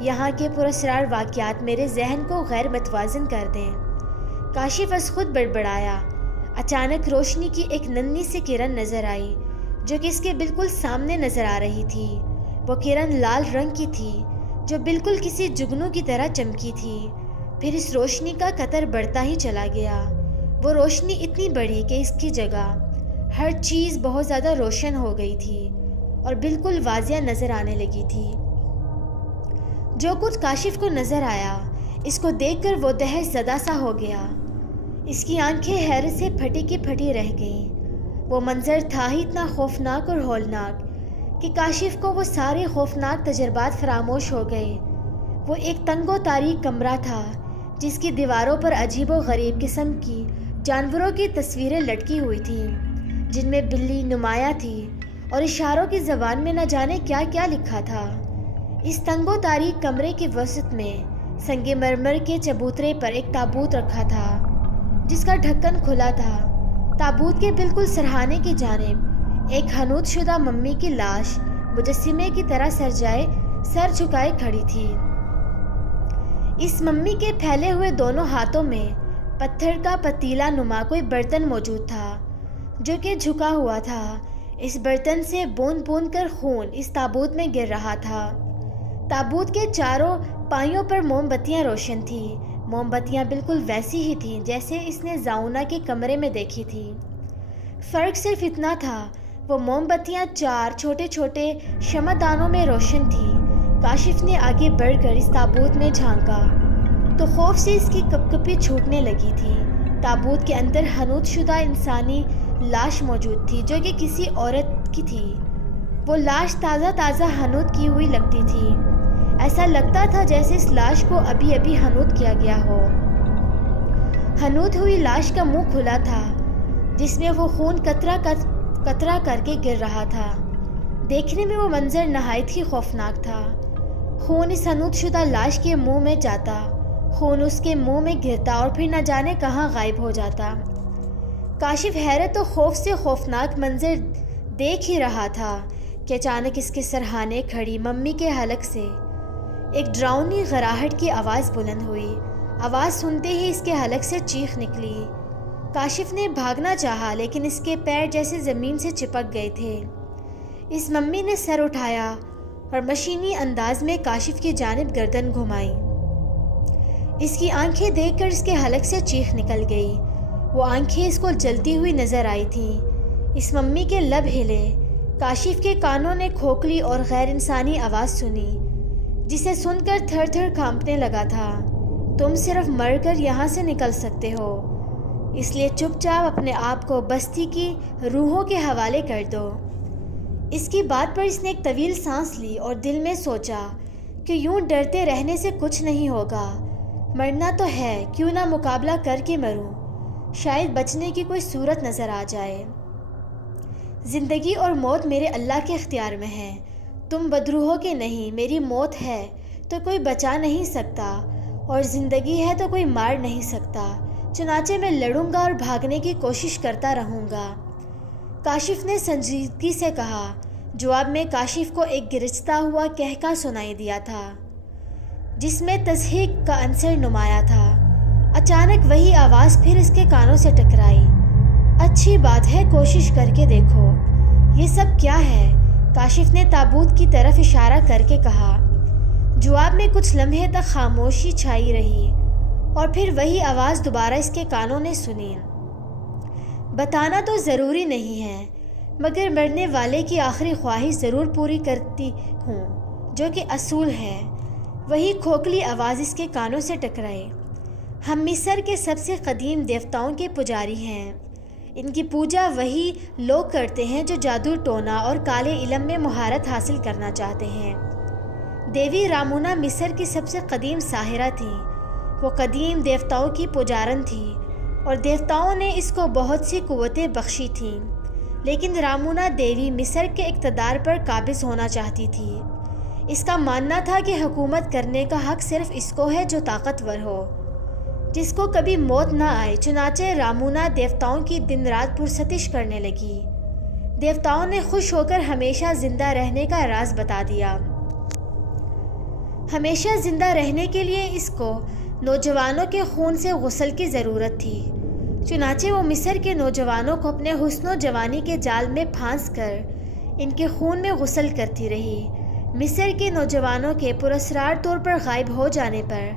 یہاں کے پراسرار واقعات میرے ذہن کو غیر متوازن کر دیں۔ کاشف از خود بڑبڑایا۔ اچانک روشنی کی ایک ننھی سی کرن نظر آئی جو کہ اس کے بالکل سامنے نظر آ رہی تھی۔ وہ کرن لال رنگ کی تھی جو بالکل کسی جگنو کی طرح چمکی تھی۔ پھر اس روشنی کا قطر بڑھتا ہی چلا گیا۔ وہ روشنی اتنی بڑھی کہ اس کی جگہ ہر چیز بہت زیادہ روشن ہو گئی تھی اور بالکل واضح نظر آنے لگی تھی۔ جو کچھ کاشف کو نظر آیا اس کو دیکھ کر وہ دہشت زدہ سا ہو گیا۔ اس کی آنکھیں حیرت سے پھٹی کی پھٹی رہ گئیں۔ وہ منظر تھا ہی اتنا خوفناک اور ہولناک کہ کاشف کو وہ سارے خوفناک تجربات فراموش ہو گئے۔ وہ ایک تنگ و تاریک کمرہ تھا جس کی دیواروں پر عجیب و غریب قسم کی جانوروں کی تصویریں لٹکی ہوئی تھیں، جن میں بلی نمایاں تھی اور اشاروں کی زبان میں نہ جانے کیا کیا لکھا تھا۔ اس تنگ و تاریک کمرے کے وسط میں سنگ مرمر کے چبوترے پر ایک تابوت رکھا تھا جس کا ڈھکن کھلا تھا۔ تابوت کے بالکل سرہانے کی جانب ایک حنوط شدہ ممی کی لاش مجسمے کی طرح سر جھکائے کھڑی تھی۔ اس ممی کے پھیلے ہوئے دونوں ہاتھوں میں پتھر کا پتیلا نما کوئی برتن موجود تھا جو کہ جھکا ہوا تھا۔ اس برتن سے بوند بوند کر خون اس تابوت میں گر رہا تھا۔ تابوت کے چاروں پائیوں پر موم بتیاں روشن تھیں۔ موم بتیاں بالکل ویسی ہی تھیں جیسے اس نے زاؤنا کے کمرے میں دیکھی تھی۔ فرق صرف اتنا تھا، وہ موم بتیاں 4 چھوٹے چھوٹے شمعدانوں میں روشن تھیں۔ کاشف نے آگے بڑھ کر اس تابوت میں جھانکا تو خوف سے اس کی کپکپی چھوٹنے لگی تھی۔ تابوت کے اندر حنوط شدہ انسانی لاش موجود تھی جو کہ کسی عورت کی تھی۔ وہ لاش تازہ تازہ حنوط کی ہوئی لگتی تھی۔ ایسا لگتا تھا جیسے اس لاش کو ابھی ابھی حنوط کیا گیا ہو۔ حنوط ہوئی لاش کا منہ کھلا تھا جس میں وہ خون قطرہ کر کے گر رہا تھا۔ دیکھنے میں وہ منظر نہایت ہی خوفناک تھا۔ خون اس حنوط شدہ لاش کے منہ میں جاتا، خون اس کے منہ میں گرتا اور پھر نہ جانے کہاں غائب ہو جاتا۔ کاشف حیرت و خوف سے خوفناک منظر دیکھ ہی رہا تھا کہ اچانک اس کے سرہانے کھڑی ممی کے حلق سے ایک ڈراؤنی غراہٹ کی آواز بلند ہوئی۔ آواز سنتے ہی اس کے حلق سے چیخ نکلی۔ کاشف نے بھاگنا چاہا لیکن اس کے پیر جیسے زمین سے چپک گئے تھے۔ اس ممی نے سر اٹھایا اور مشینی انداز میں کاشف کی جانب گردن گھمائی۔ اس کی آنکھیں دیکھ کر اس کے حلق سے چیخ نکل گئی۔ وہ آنکھیں اس کو جلتی ہوئی نظر آئی تھیں۔ اس ممی کے لب ہلے۔ کاشف کے کانوں نے کھوکھلی اور غیر انسانی آواز سنی جسے سن کر تھر تھر کانپنے لگا تھا۔ تم صرف مر کر یہاں سے نکل سکتے ہو، اس لیے چپ چاپ اپنے آپ کو بستی کی روحوں کے حوالے کر دو۔ اس کی بات پر اس نے ایک طویل سانس لی اور دل میں سوچا کہ یوں ڈرتے رہنے سے کچھ نہیں ہوگا، مرنا تو ہے، کیوں نہ مقابلہ کر کے مروں، شاید بچنے کی کوئی صورت نظر آ جائے۔ زندگی اور موت میرے اللہ کے اختیار میں ہے، تم بدروحوں کے نہیں۔ میری موت ہے تو کوئی بچا نہیں سکتا اور زندگی ہے تو کوئی مار نہیں سکتا، چنانچہ میں لڑوں گا اور بھاگنے کی کوشش کرتا رہوں گا۔ کاشف نے سنجیدگی سے کہا۔ جواب میں کاشف کو ایک گرجتا ہوا کہکا سنائی دیا تھا جس میں تصحیق کا عنصر نمایاں تھا۔ اچانک وہی آواز پھر اس کے کانوں سے ٹکرائی۔ اچھی بات ہے، کوشش کر کے دیکھو۔ یہ سب کیا ہے؟ کاشف نے تابوت کی طرف اشارہ کر کے کہا۔ جواب میں کچھ لمحے تک خاموشی چھائی رہی اور پھر وہی آواز دوبارہ اس کے کانوں نے سنی۔ بتانا تو ضروری نہیں ہے، مگر مرنے والے کی آخری خواہش ضرور پوری کرتی ہوں، جو کہ اصول ہے۔ وہی کھوکھلی آواز اس کے کانوں سے ٹکرائی۔ ہم مصر کے سب سے قدیم دیوتاؤں کے پجاری ہیں۔ ان کی پوجا وہی لوگ کرتے ہیں جو جادو ٹونا اور کالے علم میں مہارت حاصل کرنا چاہتے ہیں۔ دیوی رامونا مصر کی سب سے قدیم ساحرہ تھیں۔ وہ قدیم دیوتاؤں کی پجارن تھی اور دیوتاؤں نے اس کو بہت سی قوتیں بخشی تھیں، لیکن رامونا دیوی مصر کے اقتدار پر قابض ہونا چاہتی تھی۔ اس کا ماننا تھا کہ حکومت کرنے کا حق صرف اس کو ہے جو طاقتور ہو، جس کو کبھی موت نہ آئے۔ چنانچہ رامونا دیوتاؤں کی دن رات پرستش کرنے لگی۔ دیوتاؤں نے خوش ہو کر ہمیشہ زندہ رہنے کا راز بتا دیا۔ ہمیشہ زندہ رہنے کے لیے اس کو نوجوانوں کے خون سے غسل کی ضرورت تھی۔ چنانچہ وہ مصر کے نوجوانوں کو اپنے حسن و جوانی کے جال میں پھانس کر ان کے خون میں غسل کرتی رہی۔ مصر کے نوجوانوں کے پراسرار طور پر غائب ہو جانے پر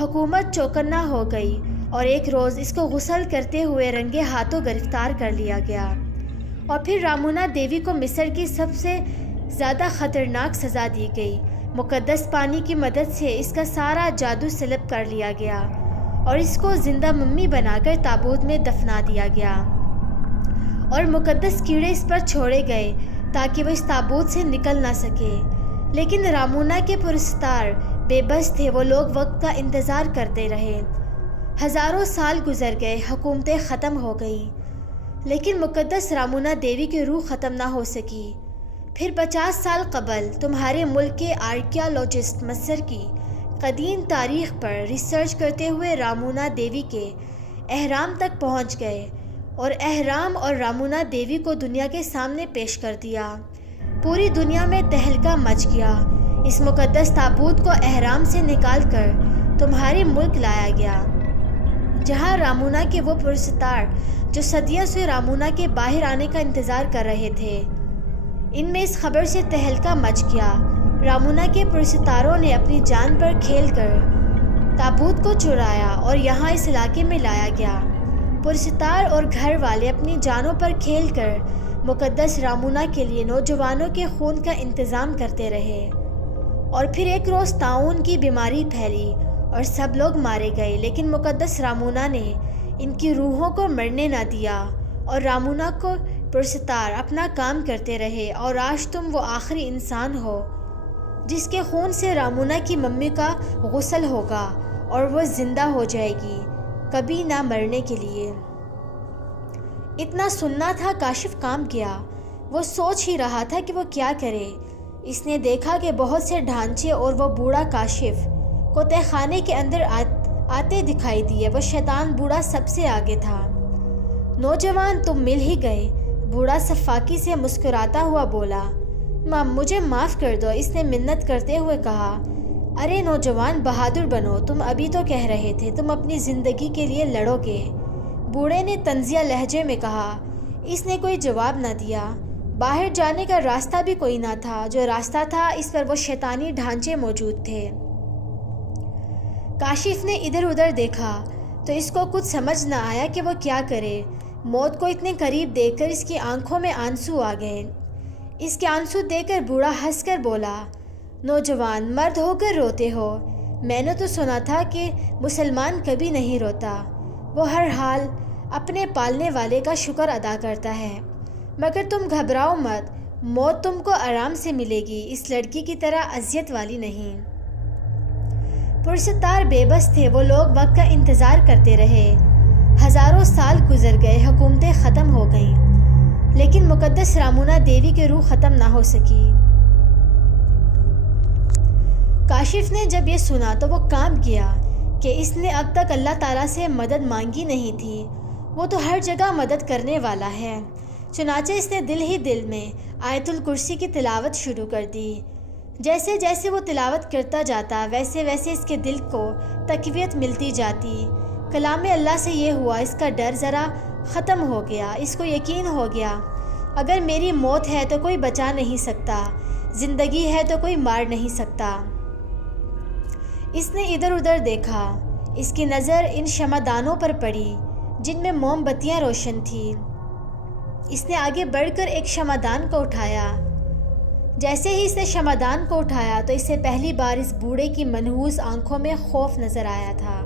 حکومت چوکنا ہو گئی اور ایک روز اس کو غسل کرتے ہوئے رنگے ہاتھوں گرفتار کر لیا گیا اور پھر رامونا دیوی کو مصر کی سب سے زیادہ خطرناک سزا دی گئی۔ مقدس پانی کی مدد سے اس کا سارا جادو سلب کر لیا گیا اور اس کو زندہ ممی بنا کر تابوت میں دفنا دیا گیا اور مقدس کیڑے اس پر چھوڑے گئے تاکہ وہ اس تابوت سے نکل نہ سکے۔ لیکن رامونا کے پرستار بے بس تھے، وہ لوگ وقت کا انتظار کرتے رہے۔ ہزاروں سال گزر گئے، حکومتیں ختم ہو گئیں، لیکن مقدس رامونا دیوی کی روح ختم نہ ہو سکی۔ پھر 50 سال قبل تمہارے ملک کے آرکیالوجسٹ مصر کی قدیم تاریخ پر ریسرچ کرتے ہوئے رامونا دیوی کے اہرام تک پہنچ گئے اور اہرام اور رامونا دیوی کو دنیا کے سامنے پیش کر دیا۔ پوری دنیا میں تہلکہ مچ گیا۔ اس مقدس تابوت کو اہرام سے نکال کر تمہارے ملک لایا گیا، جہاں رامونا کے وہ پرستار جو صدیوں سے رامونا کے باہر آنے کا انتظار کر رہے تھے، ان میں اس خبر سے تہلکہ مچ گیا۔ رامونا کے پرستاروں نے اپنی جان پر کھیل کر تابوت کو چرایا اور یہاں اس علاقے میں لایا گیا۔ پرستار اور گھر والے اپنی جانوں پر کھیل کر مقدس رامونا کے لیے نوجوانوں کے خون کا انتظام کرتے رہے اور پھر ایک روز طاعون کی بیماری پھیلی اور سب لوگ مارے گئے، لیکن مقدس رامونا نے ان کی روحوں کو مرنے نہ دیا اور رامونا کو پرستار اپنا کام کرتے رہے، اور آج تم وہ آخری انسان ہو جس کے خون سے رامونا کی ممی کا غسل ہوگا اور وہ زندہ ہو جائے گی، کبھی نہ مرنے کے لیے۔ اتنا سننا تھا، کاشف کام گیا۔ وہ سوچ ہی رہا تھا کہ وہ کیا کرے۔ اس نے دیکھا کہ بہت سے ڈھانچے اور وہ بوڑھا کاشف کو تہہ خانے کے اندر آتے دکھائی دیے۔ وہ شیطان بوڑھا سب سے آگے تھا۔ نوجوان تم مل ہی گئے، بوڑھا صفاقی سے مسکراتا ہوا بولا۔ ماں مجھے معاف کر دو، اس نے منت کرتے ہوئے کہا۔ ارے نوجوان بہادر بنو، تم ابھی تو کہہ رہے تھے تم اپنی زندگی کے لیے لڑو گے، بوڑھے نے طنزیہ لہجے میں کہا۔ اس نے کوئی جواب نہ دیا۔ باہر جانے کا راستہ بھی کوئی نہ تھا، جو راستہ تھا اس پر وہ شیطانی ڈھانچے موجود تھے۔ کاشف نے ادھر ادھر دیکھا تو اس کو کچھ سمجھ نہ آیا کہ وہ کیا کرے۔ موت کو اتنے قریب دیکھ کر اس کی آنکھوں میں آنسو آ گئے۔ اس کے آنسو دیکھ کر بوڑھا ہنس کر بولا، نوجوان مرد ہو کر روتے ہو، میں نے تو سنا تھا کہ مسلمان کبھی نہیں روتا، وہ ہر حال اپنے پالنے والے کا شکر ادا کرتا ہے۔ مگر تم گھبراؤ مت، موت تم کو آرام سے ملے گی، اس لڑکی کی طرح اذیت والی نہیں۔ پرستار بے بس تھے، وہ لوگ وقت کا انتظار کرتے رہے۔ ہزاروں سال گزر گئے، حکومتیں ختم ہو گئیں، لیکن مقدس رامونا دیوی کی روح ختم نہ ہو سکی۔ کاشف نے جب یہ سنا تو وہ کانپ گیا کہ اس نے اب تک اللہ تعالیٰ سے مدد مانگی نہیں تھی، وہ تو ہر جگہ مدد کرنے والا ہے۔ چنانچہ اس نے دل ہی دل میں آیت الکرسی کی تلاوت شروع کر دی۔ جیسے جیسے وہ تلاوت کرتا جاتا ویسے ویسے اس کے دل کو تقویت ملتی جاتی۔ کلام اللہ سے یہ ہوا، اس کا ڈر ذرا ختم ہو گیا۔ اس کو یقین ہو گیا، اگر میری موت ہے تو کوئی بچا نہیں سکتا، زندگی ہے تو کوئی مار نہیں سکتا۔ اس نے ادھر ادھر دیکھا، اس کی نظر ان شمعدانوں پر پڑی جن میں موم بتیاں روشن تھیں۔ اس نے آگے بڑھ کر ایک شمعدان کو اٹھایا۔ جیسے ہی اس نے شمعدان کو اٹھایا تو اس سے پہلی بار اس بوڑھے کی منحوس آنکھوں میں خوف نظر آیا تھا۔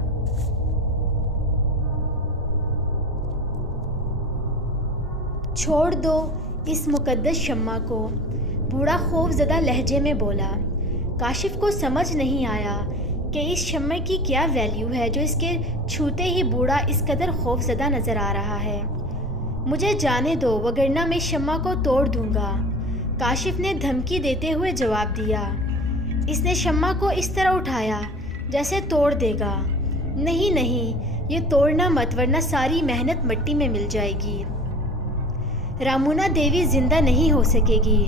چھوڑ دو اس مقدس شمع کو، بوڑھا خوف زدہ لہجے میں بولا۔ کاشف کو سمجھ نہیں آیا کہ اس شمع کی کیا ویلیو ہے جو اس کے چھوتے ہی بوڑھا اس قدر خوف زدہ نظر آ رہا ہے۔ مجھے جانے دو وگرنہ میں شمع کو توڑ دوں گا، کاشف نے دھمکی دیتے ہوئے جواب دیا۔ اس نے شمع کو اس طرح اٹھایا جیسے توڑ دے گا۔ نہیں نہیں، یہ توڑنا مت ورنہ ساری محنت مٹی میں مل جائے گی، رامونا دیوی زندہ نہیں ہو سکے گی،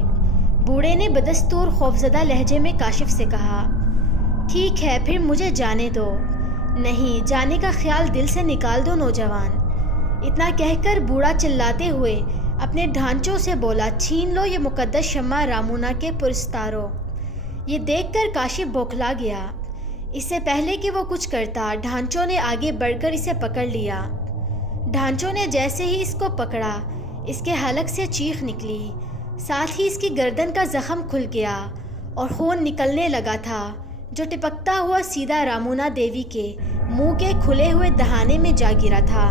بوڑھے نے بدستور خوفزدہ لہجے میں کاشف سے کہا۔ ٹھیک ہے پھر مجھے جانے دو۔ نہیں، جانے کا خیال دل سے نکال دو نوجوان۔ اتنا کہہ کر بوڑھا چلاتے ہوئے اپنے ڈھانچوں سے بولا، چھین لو یہ مقدس شمع رامونا کے پرستاروں۔ یہ دیکھ کر کاشف بوکھلا گیا۔ اس سے پہلے کہ وہ کچھ کرتا، ڈھانچوں نے آگے بڑھ کر اسے پکڑ لیا۔ ڈھانچوں نے جیسے ہی اس کو پکڑا، اس کے حلق سے چیخ نکلی، ساتھ ہی اس کی گردن کا زخم کھل گیا اور خون نکلنے لگا تھا جو ٹپکتا ہوا سیدھا رامونا دیوی کے منہ کے کھلے ہوئے دہانے میں جا گرا تھا۔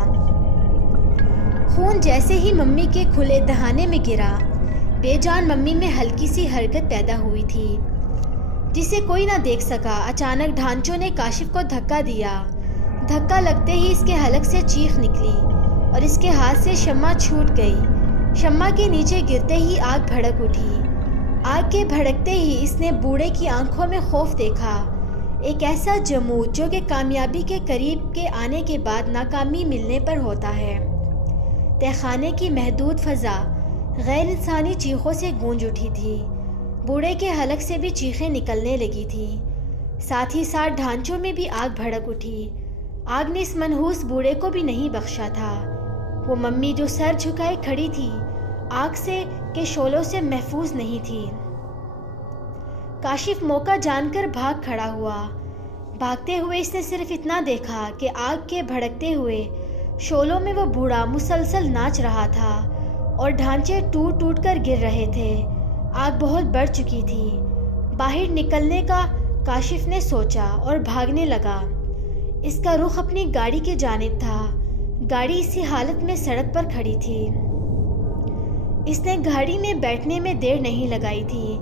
خون جیسے ہی ممی کے کھلے دہانے میں گرا، بے جان ممی میں ہلکی سی حرکت پیدا ہوئی تھی جسے کوئی نہ دیکھ سکا۔ اچانک ڈھانچوں نے کاشف کو دھکا دیا۔ دھکا لگتے ہی اس کے حلق سے چیخ نکلی اور اس کے ہاتھ سے شمع چھوٹ گئی۔ شمع کے نیچے گرتے ہی آگ بھڑک اٹھی۔ آگ کے بھڑکتے ہی اس نے بوڑھے کی آنکھوں میں خوف دیکھا، ایک ایسا جمود جو کہ کامیابی کے قریب کے آنے کے بعد ناکامی ملنے پر ہوتا ہے۔ تہ خانے کی محدود فضا غیر انسانی چیخوں سے گونج اٹھی تھی۔ بوڑھے کے حلق سے بھی چیخیں نکلنے لگی تھیں، ساتھ ہی ساتھ ڈھانچوں میں بھی آگ بھڑک اٹھی۔ آگ نے اس منحوس بوڑھے کو بھی نہیں بخشا تھا۔ وہ ممی جو سر جھکائے کھڑی تھی، آگ سے کے شعلوں سے محفوظ نہیں تھی۔ کاشف موقع جان کر بھاگ کھڑا ہوا۔ بھاگتے ہوئے اس نے صرف اتنا دیکھا کہ آگ کے بھڑکتے ہوئے شعلوں میں وہ بوڑھا مسلسل ناچ رہا تھا اور ڈھانچے ٹوٹ ٹوٹ کر گر رہے تھے۔ آگ بہت بڑھ چکی تھی۔ باہر نکلنے کا کاشف نے سوچا اور بھاگنے لگا۔ اس کا رخ اپنی گاڑی کی جانب تھا۔ گاڑی اسی حالت میں سڑک پر کھڑی تھی۔ اس نے گاڑی میں بیٹھنے میں دیر نہیں لگائی تھی۔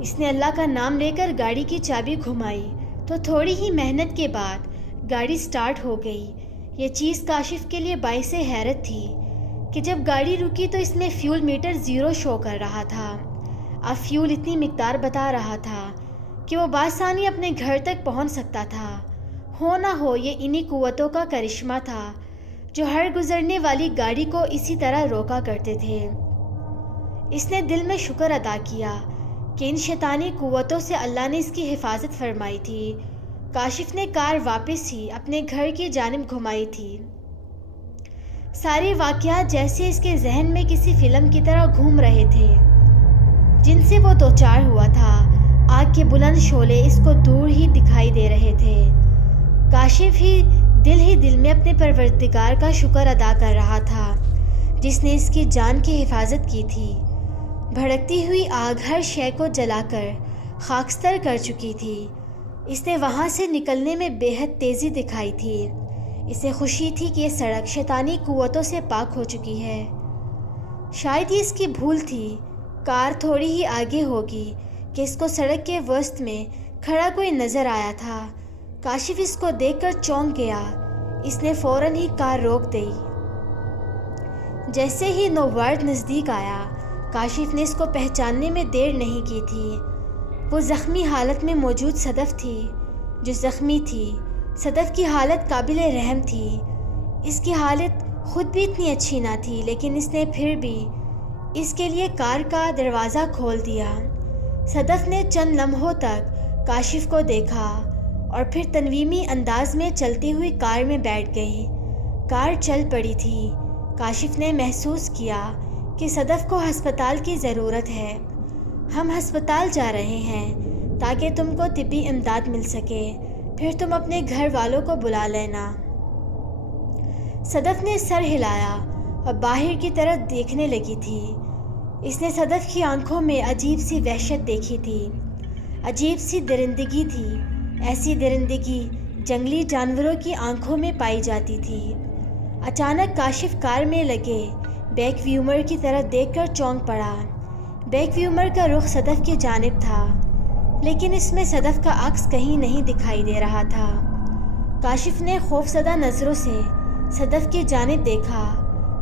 اس نے اللہ کا نام لے کر گاڑی کی چابی گھمائی تو تھوڑی ہی محنت کے بعد گاڑی سٹارٹ ہو گئی۔ یہ چیز کاشف کے لیے باعث حیرت تھی کہ جب گاڑی رکی تو اس میں فیول میٹر 0 شو کر رہا تھا۔ اب فیول اتنی مقدار بتا رہا تھا کہ وہ بآسانی اپنے گھر تک پہنچ سکتا تھا۔ ہو نہ ہو یہ انہی قوتوں کا کرشمہ تھا جو ہر گزرنے والی گاڑی کو اسی طرح روکا کرتے تھے۔ اس نے دل میں شکر ادا کیا کہ ان شیطانی قوتوں سے اللہ نے اس کی حفاظت فرمائی تھی۔ کاشف نے کار واپس ہی اپنے گھر کی جانب گھمائی تھی۔ سارے واقعات جیسے اس کے ذہن میں کسی فلم کی طرح گھوم رہے تھے جن سے وہ دوچار ہوا تھا۔ آگ کے بلند شعلے اس کو دور ہی دکھائی دے رہے تھے۔ کاشف ہی دل میں اپنے پروردگار کا شکر ادا کر رہا تھا جس نے اس کی جان کی حفاظت کی تھی۔ بھڑکتی ہوئی آگ ہر شے کو جلا کر خاکستر کر چکی تھی۔ اس نے وہاں سے نکلنے میں بے حد تیزی دکھائی تھی۔ اسے خوشی تھی کہ یہ سڑک شیطانی قوتوں سے پاک ہو چکی ہے۔ شاید یہ اس کی بھول تھی۔ کار تھوڑی ہی آگے ہوگی کہ اس کو سڑک کے وسط میں کھڑا کوئی نظر آیا تھا۔ کاشف اس کو دیکھ کر چونک گیا۔ اس نے فوراً ہی کار روک دی۔ جیسے ہی نوورد نزدیک آیا، کاشف نے اس کو پہچاننے میں دیر نہیں کی تھی۔ وہ زخمی حالت میں موجود صدف تھی جو زخمی تھی۔ صدف کی حالت قابل رحم تھی۔ اس کی حالت خود بھی اتنی اچھی نہ تھی، لیکن اس نے پھر بھی اس کے لیے کار کا دروازہ کھول دیا۔ صدف نے چند لمحوں تک کاشف کو دیکھا اور پھر تنویمی انداز میں چلتی ہوئی کار میں بیٹھ گئی۔ کار چل پڑی تھی۔ کاشف نے محسوس کیا کہ صدف کو ہسپتال کی ضرورت ہے۔ ہم ہسپتال جا رہے ہیں تاکہ تم کو طبی امداد مل سکے، پھر تم اپنے گھر والوں کو بلا لینا۔ صدف نے سر ہلایا اور باہر کی طرف دیکھنے لگی تھی۔ اس نے صدف کی آنکھوں میں عجیب سی وحشت دیکھی تھی، عجیب سی درندگی تھی۔ ایسی درندگی جنگلی جانوروں کی آنکھوں میں پائی جاتی تھی۔ اچانک کاشف کار میں لگے بیک ویومر کی طرف دیکھ کر چونک پڑا۔ بیک ویومر کا رخ صدف کی جانب تھا، لیکن اس میں صدف کا عکس کہیں نہیں دکھائی دے رہا تھا۔ کاشف نے خوفزدہ نظروں سے صدف کی جانب دیکھا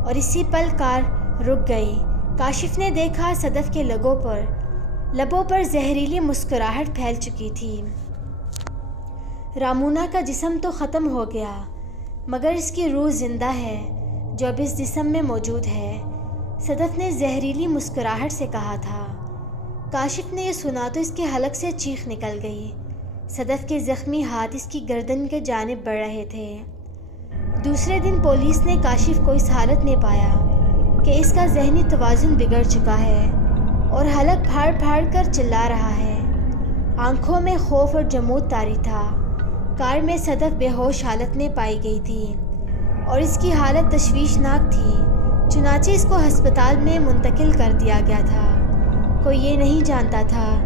اور اسی پل کار رک گئی۔ کاشف نے دیکھا صدف کے لبوں پر زہریلی مسکراہٹ پھیل چکی تھی۔ رامونا کا جسم تو ختم ہو گیا، مگر اس کی روح زندہ ہے جو اب اس جسم میں موجود ہے، صدف نے زہریلی مسکراہٹ سے کہا تھا۔ کاشف نے یہ سنا تو اس کے حلق سے چیخ نکل گئی۔ صدف کے زخمی ہاتھ اس کی گردن کے جانب بڑھ رہے تھے۔ دوسرے دن پولیس نے کاشف کو اس حالت میں پایا کہ اس کا ذہنی توازن بگڑ چکا ہے اور حلق پھاڑ پھاڑ کر چلا رہا ہے۔ آنکھوں میں خوف اور جمود طاری تھا۔ کار میں صدف بے ہوش حالت میں پائی گئی تھی اور اس کی حالت تشویشناک تھی، چنانچہ اس کو ہسپتال میں منتقل کر دیا گیا تھا۔ کوئی یہ نہیں جانتا تھا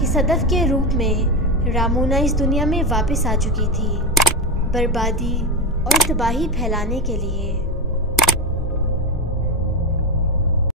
کہ صدف کے روپ میں رامونا اس دنیا میں واپس آ چکی تھی، بربادی اور تباہی پھیلانے کے لیے۔